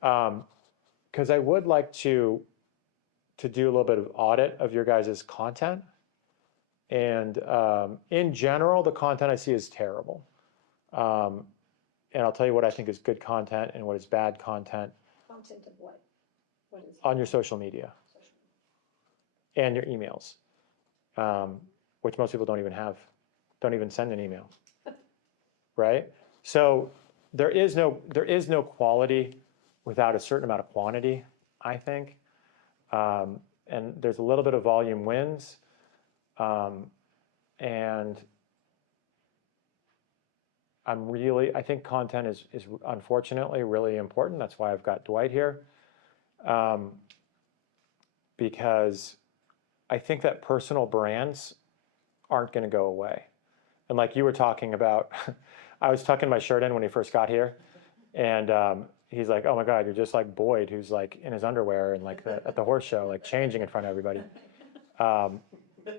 Because I would like to do a little bit of audit of your guys' content. And in general, the content I see is terrible. And I'll tell you what I think is good content and what is bad content. Content of what? What is On your social media and your emails, which most people don't even have, don't even send an email, right? So there is no quality without a certain amount of quantity, I think. And there's a little bit of volume wins. And I think content is unfortunately really important. That's why I've got Dwight here. Because I think that personal brands aren't going to go away. And like you were talking about, I was tucking my shirt in when he first got here, and he's like, "Oh my God, you're just like Boyd, who's like in his underwear and like at the horse show, like changing in front of everybody." But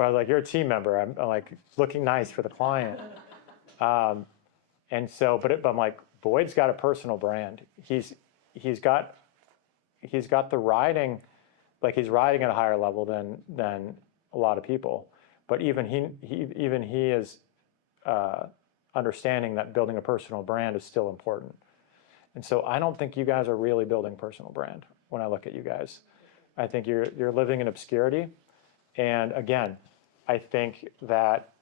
I was like, "You're a team member. I'm like looking nice for the client." And so, but I'm like, Boyd's got a personal brand. He's got the riding. Like he's riding at a higher level than a lot of people, but even he is understanding that building a personal brand is still important. And so I don't think you guys are really building personal brand when I look at you guys. I think you're living in obscurity. And again, I think that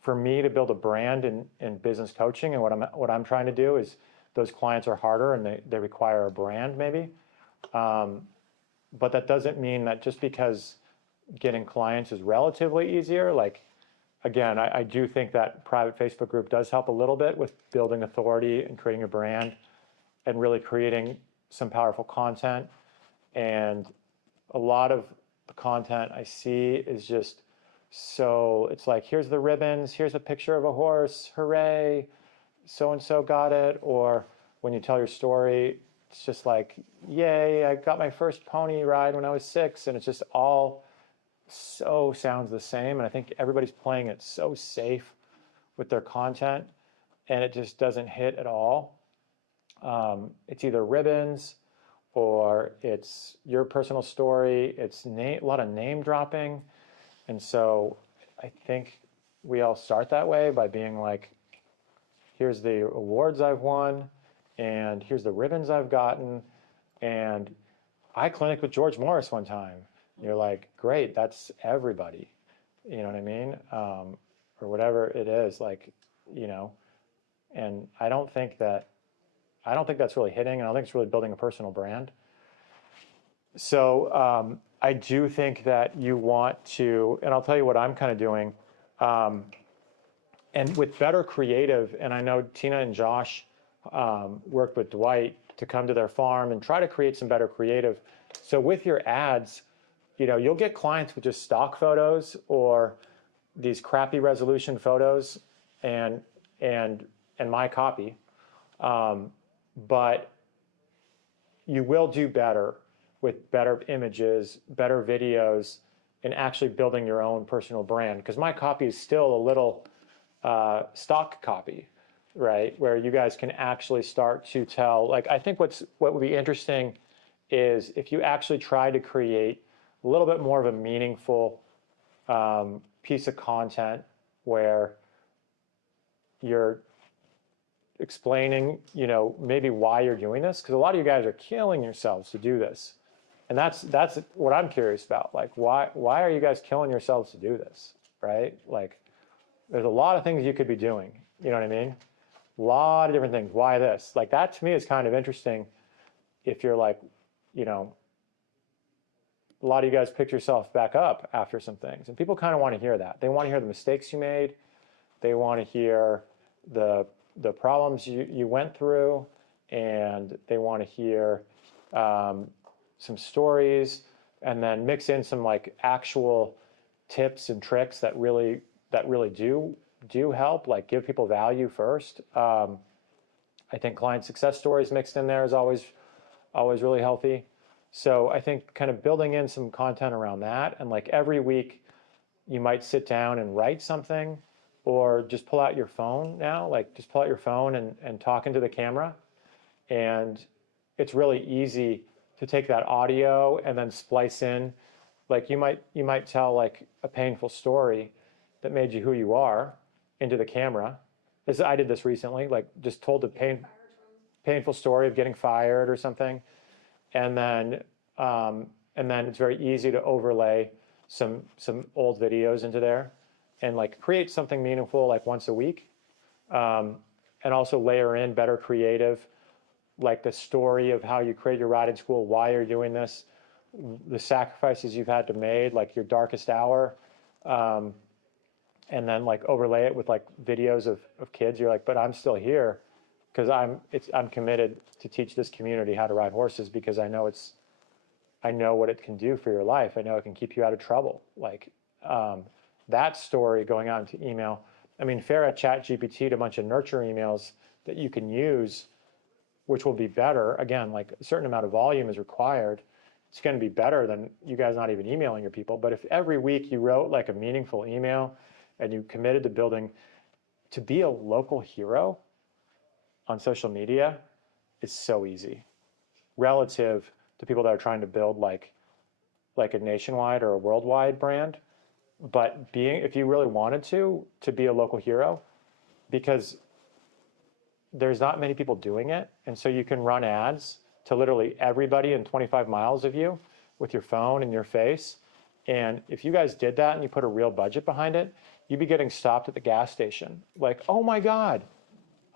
for me to build a brand in business coaching, and what I'm trying to do is those clients are harder and they require a brand maybe. But that doesn't mean that just because getting clients is relatively easier, like, again, I do think that private Facebook group does help a little bit with building authority and creating a brand and really creating some powerful content. And a lot of the content I see is just it's like, here's the ribbons, here's a picture of a horse, hooray, so-and-so got it. Or when you tell your story, it's just like, yay, I got my first pony ride when I was 6, and it's just all sounds the same. And I think everybody's playing it so safe with their content, and it just doesn't hit at all. It's either ribbons or it's your personal story. It's a lot of name dropping. And so I think we all start that way by being like, here's the awards I've won, and here's the ribbons I've gotten. And I clinicked with George Morris one time. You're like, great, that's everybody. You know what I mean? Or whatever it is, like, and I don't think that's really hitting, and I don't think it's really building a personal brand. So I do think that you want to, and I'll tell you what I'm kind of doing, and with better creative, and I know Tina and Josh worked with Dwight to come to their farm and try to create some better creative. So with your ads, you'll get clients with just stock photos or these crappy resolution photos and my copy, but you will do better with better images, better videos, and actually building your own personal brand. Because my copy is still a little stock copy, right? Where you guys can actually start to tell. Like, I think what would be interesting is if you actually try to create a little bit more of a meaningful piece of content where you're explaining, maybe why you're doing this, because a lot of you guys are killing yourselves to do this, and that's what I'm curious about. Like, why are you guys killing yourselves to do this, right? Like, there's a lot of things you could be doing. You know what I mean? A lot of different things. Why this? Like, that to me is kind of interesting. If you're like, a lot of you guys picked yourself back up after some things, and people kind of want to hear that. They want to hear the mistakes you made. They want to hear the problems you went through, and they want to hear some stories, and then mix in some like actual tips and tricks that really do help, like give people value first. I think client success stories mixed in there is always really healthy. So I think kind of building in some content around that, and like every week you might sit down and write something, or just pull out your phone now, like just pull out your phone and talk into the camera and it's really easy to take that audio and then splice in. Like you might tell like a painful story that made you who you are into the camera. I did this recently, like just told a painful story of getting fired or something, and then it's very easy to overlay some old videos into there, and like create something meaningful like once a week, and also layer in better creative, like the story of how you create your riding school, why you're doing this, the sacrifices you've had to make, like your darkest hour, and then like overlay it with like videos of kids. You're like, but I'm still here because I'm committed to teach this community how to ride horses because I know what it can do for your life. I know it can keep you out of trouble. Like that story going out into email. I mean, Farrah ChatGPT'd a bunch of nurture emails that you can use, which will be better. Again, like a certain amount of volume is required. It's going to be better than you guys not even emailing your people. But if every week you wrote like a meaningful email and you committed to building, to be a local hero on social media is so easy relative to people that are trying to build like a nationwide or a worldwide brand. But if you really wanted to be a local hero, because there's not many people doing it, and so you can run ads to literally everybody in 25 miles of you with your phone and your face. And if you guys did that and you put a real budget behind it, you'd be getting stopped at the gas station. Like, oh my God.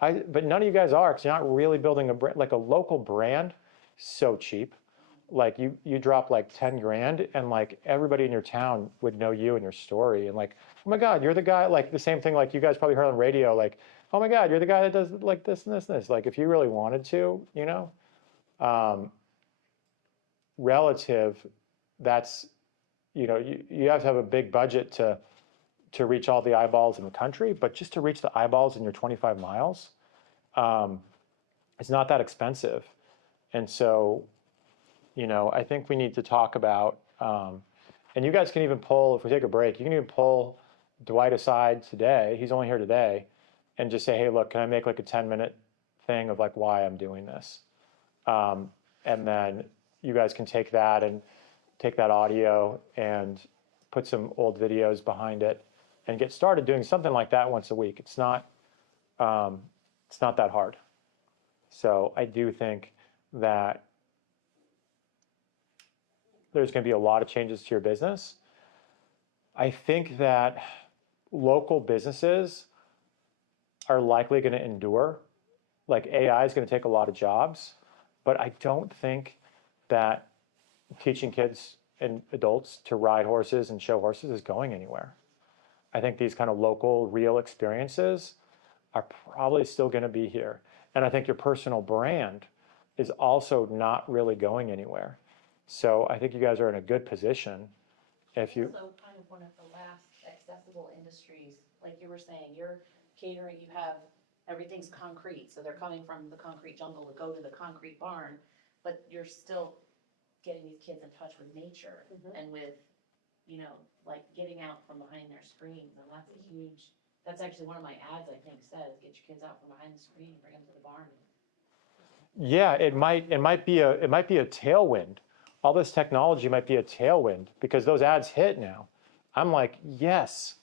But none of you guys are, because you're not really building a brand, like a local brand, so cheap. Like you drop like 10 grand and like everybody in your town would know you and your story. And like, oh my God, you're the guy, like the same thing like you guys probably heard on radio, like, oh my God, you're the guy that does like this and this and this. Like if you really wanted to, relative, that's, you have to have a big budget to reach all the eyeballs in the country, but just to reach the eyeballs in your 25 miles, it's not that expensive. And so, I think we need to talk about, and you guys can even pull, if we take a break, you can even pull Dwight aside today, he's only here today, and just say, hey, look, can I make like a 10-minute thing of like why I'm doing this? And then you guys can take that audio and put some old videos behind it and get started doing something like that once a week. It's not that hard. So I do think that there's going to be a lot of changes to your business. I think that local businesses are likely going to endure. Like AI is going to take a lot of jobs, but I don't think that teaching kids and adults to ride horses and show horses is going anywhere. I think these kind of local, real experiences are probably still going to be here. And I think your personal brand is also not really going anywhere. So I think you guys are in a good position. If you also kind of one of the last accessible industries, like you were saying, you're catering, you have, everything's concrete, so they're coming from the concrete jungle to go to the concrete barn, but you're still getting these kids in touch with nature and with, like getting out from behind their screens, and that's actually one of my ads, I think, says, get your kids out from behind the screen, bring them to the barn. Yeah, it might be a tailwind. All this technology might be a tailwind because those ads hit now. I'm like, yes,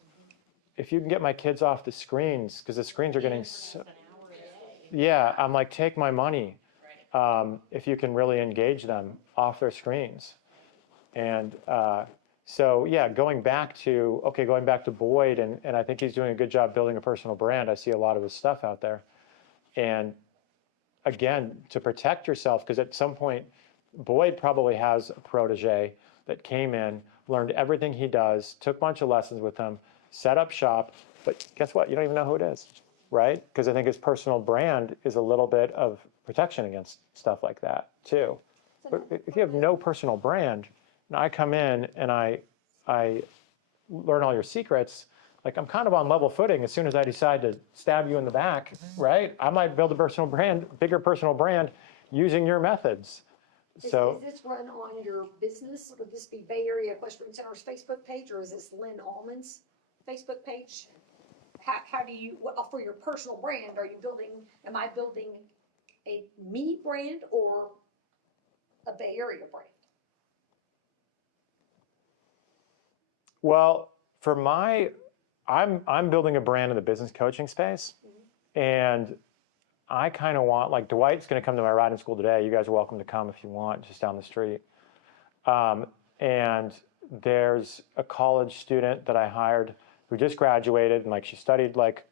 if you can get my kids off the screens, because the screens are getting so, yeah, I'm like, take my money. If you can really engage them off their screens. And so yeah, going back to Boyd, and I think he's doing a good job building a personal brand. I see a lot of his stuff out there. And again, to protect yourself, because at some point, Boyd probably has a protege that came in, learned everything he does, took a bunch of lessons with him, set up shop, but guess what? You don't even know who it is, right? Because I think his personal brand is a little bit of protection against stuff like that too. But if you have no personal brand, and I come in and I learn all your secrets, like I'm kind of on level footing as soon as I decide to stab you in the back, right? I might build a personal brand, bigger personal brand using your methods. So Is this run on your business? Would this be Bay Area Equestrian Center's Facebook page, or is this Lynn Allman's Facebook page? How do you, for your personal brand, am I building a me brand, or a Bay Area brand? Well, I'm building a brand in the business coaching space, and I kind of want, like, Dwight's going to come to my riding school today. You guys are welcome to come if you want, just down the street. And there's a college student that I hired who just graduated, and like she studied like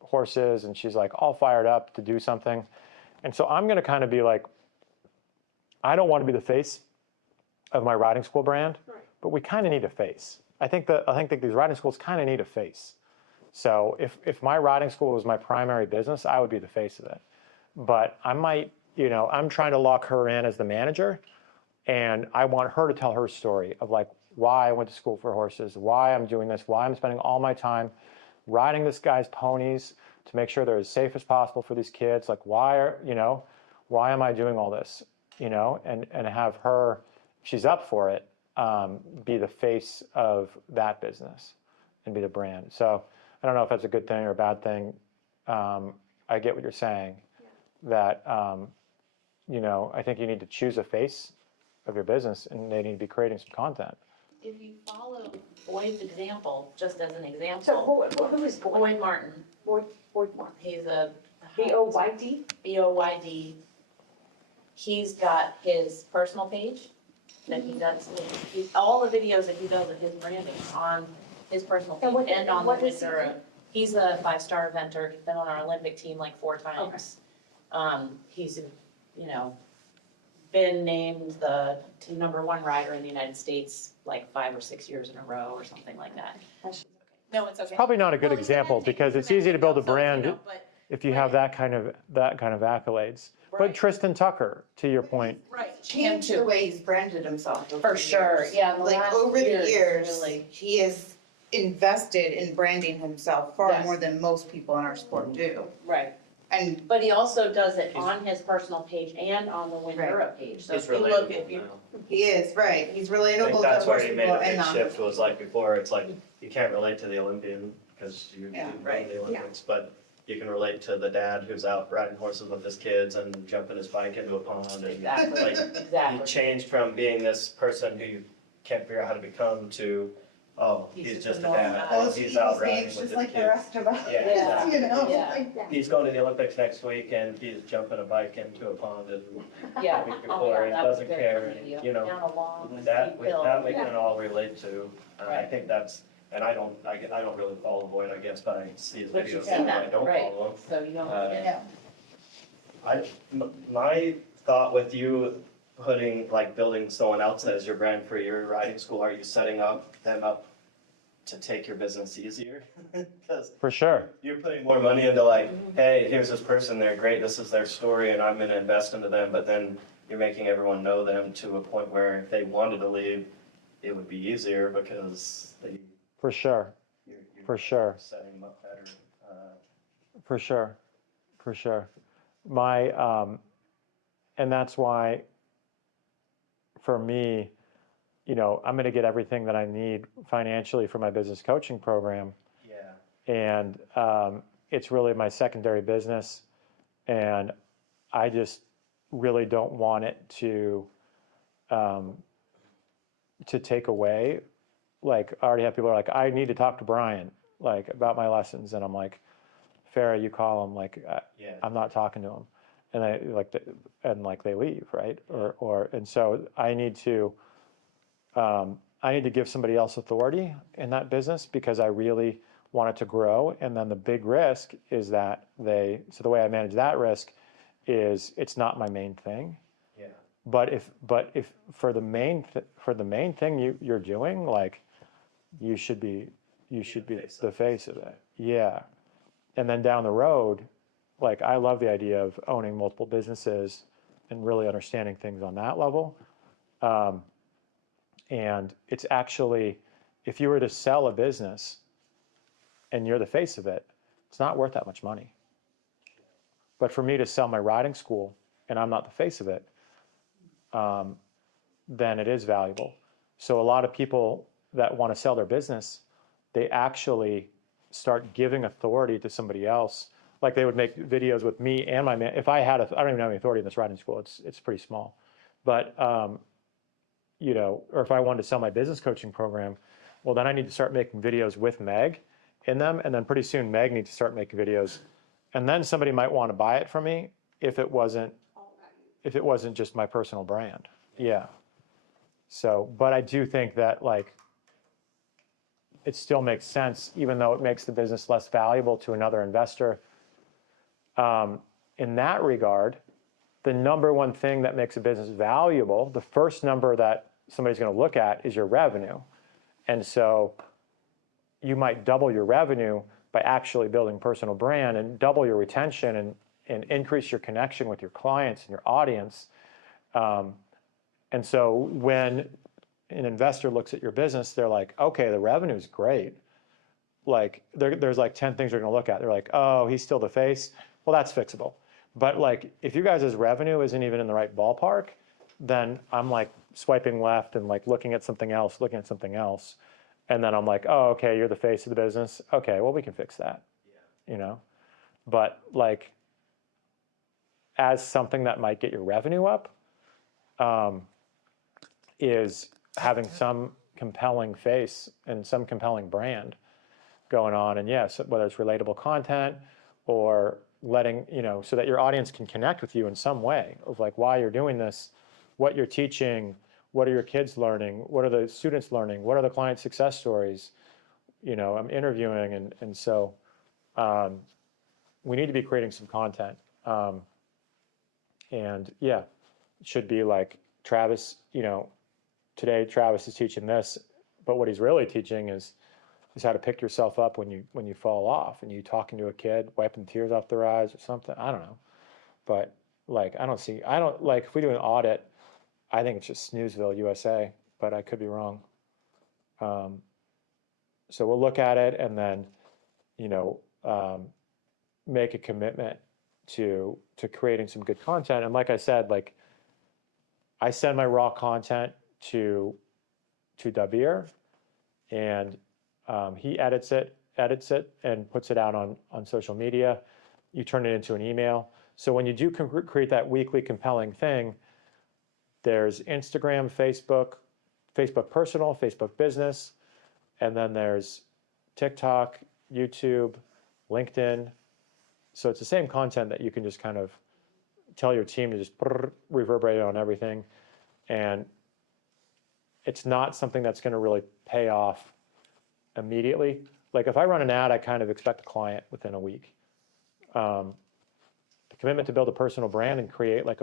horses, and she's like all fired up to do something. And so I'm going to kind of be like, I don't want to be the face of my riding school brand, Right. but we kind of need a face. I think that these riding schools kind of need a face. So if my riding school was my primary business, I would be the face of it. But I might, I'm trying to lock her in as the manager, and I want her to tell her story of like why I went to school for horses, why I'm doing this, why I'm spending all my time riding this guy's ponies to make sure they're as safe as possible for these kids. Like why am I doing all this? And have her, if she's up for it, be the face of that business and be the brand. So I don't know if that's a good thing or a bad thing. I get what you're saying, that, I think you need to choose a face of your business, and they need to be creating some content. If you follow Boyd's example, just as an So example, who is Boyd? Boyd Martin, Boyd Martin. he's a. B-O-Y-D? BOYD. He's got his personal page that he does, all the videos that he does of his branding on his personal And what- page and on the what does he Enduro. do? He's a 5-star eventer, he's been on our Olympic team like 4 times. He's, been named the team #1 rider in the United States like 5 or 6 years in a row or something like that. No, it's okay. Probably not a good Well, he's example, amazing. because He's it's easy to build a amazing. So, brand but- if you have that kind of accolades. But Right. Tristan Tucker, to your point, Right. Changed the way he's branded himself. over For the sure, years. yeah, the Like last over year, the years, really. he has invested in branding himself far Yes. more than most people in our sport do. Right. And But he also does it on his personal page and on the Windura page, so He's if you look, relatable if you, now. he is, right, he's I think relatable to that's where horse he made people a and big non. shift, was like before, it's like, you can't relate to the Olympian, because you Yeah, run right. the Olympics, but you can relate to the dad who's out riding horses with his kids and jumping his bike into a pond, and exactly, like, he exactly. changed from being this person who you can't figure out how to become to, oh, he's just a dad, normal oh, Those he's people out riding stage with his just like the kids. rest of us, Yeah, Yeah. you know? Yeah. like- He's going to the Olympics next week, and he's jumping a bike into a pond, and Yeah. the week Oh, before, yeah, and that was doesn't good care, video. and, Down a long, that, steep with hill. that we can all relate to. I Right. think that's, and I don't really follow Boyd, I guess, but I see his But you videos, see and I that, don't right. follow him. So you don't, Uh, Yeah. My thought with you building someone else as your brand for your riding school, are you setting them up to take your business easier? Because for sure. you're putting more money into like, hey, here's this person, they're great, this is their story, and I'm gonna invest into them, but then you're making everyone know them to a point where if they wanted to leave, it would be easier because For sure. you're For sure. setting them up better. For sure. For sure. And that's why, for me, I'm going to get everything that I need financially for my business coaching program. Yeah. And it's really my secondary business. And I just really don't want it to take away. Like, I already have people who are like, I need to talk to Brian, like, about my lessons. And I'm like, Farrah, you call him, like, Yeah. I'm not talking to him. And they leave, right? And so I need to give somebody else authority in that business, because I really want it to grow. And then the big risk is that so the way I manage that risk is it's not my main thing. Yeah. But if for the main thing you're doing, like, you should be the face of it. Yeah. And then down the road, like, I love the idea of owning multiple businesses and really understanding things on that level. And it's actually, if you were to sell a business and you're the face of it, it's not worth that much money. But for me to sell my riding school and I'm not the face of it, then it is valuable. So a lot of people that want to sell their business, they actually start giving authority to somebody else. Like, they would make videos with me and my man. If I don't even have any authority in this riding school. It's pretty small. But, you know, or if I wanted to sell my business coaching program, well, then I need to start making videos with Meg in them. And then pretty soon Meg needs to start making videos. And then somebody might want to buy it from me if it wasn't just my personal brand. Yeah. So, but I do think that like, it still makes sense, even though it makes the business less valuable to another investor. In that regard, the number one thing that makes a business valuable, the first number that somebody's going to look at is your revenue. And so you might double your revenue by actually building personal brand and double your retention and increase your connection with your clients and your audience. And so when an investor looks at your business, they're like, okay, the revenue is great. Like there's like 10 things they're going to look at. They're like, oh, he's still the face. Well, that's fixable. But like, if you guys' revenue isn't even in the right ballpark, then I'm like swiping left and like looking at something else. And then I'm like, oh, okay, you're the face of the business. Okay, well, we can fix that, you know? But like, as something that might get your revenue up, is having some compelling face and some compelling brand going on. And yes, whether it's relatable content or letting, you know, so that your audience can connect with you in some way of like why you're doing this, what you're teaching, what are your kids learning, what are the students learning, what are the client success stories, you know, I'm interviewing. And so we need to be creating some content. And yeah, it should be like Travis, you know, today Travis is teaching this, but what he's really teaching is how to pick yourself up when you fall off and you talking to a kid, wiping tears off their eyes or something. I don't know. But like, I don't like, if we do an audit, I think it's just Snoozeville, USA, but I could be wrong. So we'll look at it and then, you know, make a commitment to creating some good content. And like I said, like I send my raw content to Dabir, and he edits it and puts it out on social media. You turn it into an email. So when you do create that weekly compelling thing, there's Instagram, Facebook personal, Facebook business, and then there's TikTok, YouTube, LinkedIn. So it's the same content that you can just kind of tell your team to just reverberate on everything. And it's not something that's going to really pay off immediately. Like if I run an ad, I kind of expect a client within a week. The commitment to build a personal brand and create like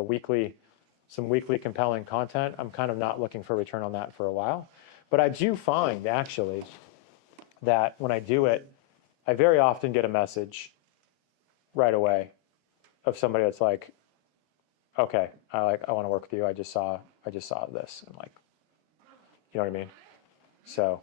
some weekly compelling content, I'm kind of not looking for a return on that for a while. But I do find actually that when I do it, I very often get a message right away of somebody that's like, okay, I want to work with you. I just saw this. And like, you know what I mean? So